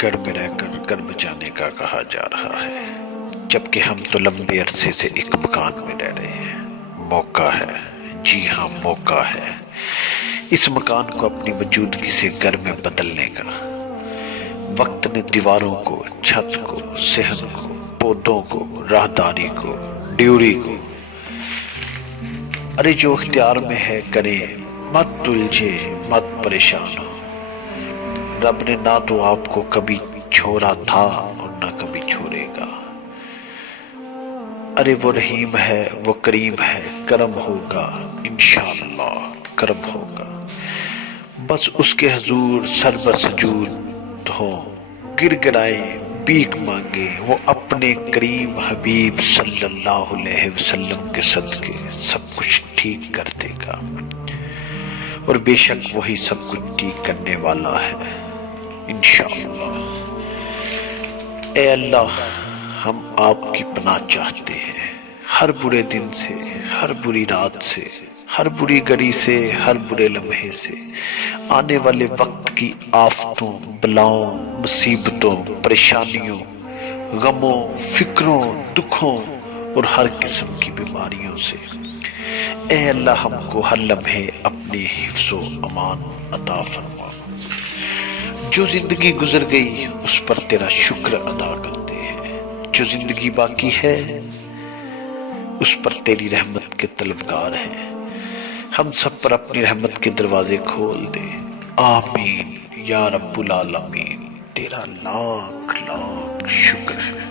گھر میں رہ کر گھر بچانے کا کہا جا رہا ہے، جبکہ ہم تو لمبے عرصے سے ایک مکان میں رہ رہے ہیں۔ موقع ہے، جی ہاں موقع ہے، اس مکان کو اپنی موجودگی سے گھر میں بدلنے کا۔ وقت نے دیواروں کو، چھت کو، صحن کو، پودوں کو، راہداری کو، ڈیوری کو، ارے جو اختیار میں ہے کرے، مت الجھے، مت پریشان ہو۔ رب نے نہ تو آپ کو کبھی چھوڑا تھا اور نہ کبھی چھوڑے گا۔ ارے وہ رحیم ہے، وہ کریم ہے، کرم ہوگا انشاءاللہ، کرم ہوگا۔ بس اس کے حضور سر بسجود ہو، گر گرائیں، بھیک مانگے، وہ اپنے کریم حبیب صلی اللہ علیہ وسلم کے صدقے سب کچھ ٹھیک کر دے گا، اور بے شک وہی سب کچھ ٹھیک کرنے والا ہے انشاءاللہ۔ اے اللہ، ہم آپ کی پناہ چاہتے ہیں، ہر برے دن سے، ہر بری رات سے، ہر بری گھڑی سے، ہر برے لمحے سے، آنے والے وقت کی آفتوں، بلاؤں، مصیبتوں، پریشانیوں، غموں، فکروں، دکھوں اور ہر قسم کی بیماریوں سے۔ اے اللہ، ہم کو ہر لمحے اپنے حفظ و امان عطا فرما۔ جو زندگی گزر گئی اس پر تیرا شکر ادا کرتے ہیں، جو زندگی باقی ہے اس پر تیری رحمت کے طلبگار ہیں۔ ہم سب پر اپنی رحمت کے دروازے کھول دے، آمین یا رب العالمین۔ تیرا لاکھ لاکھ شکر ہے۔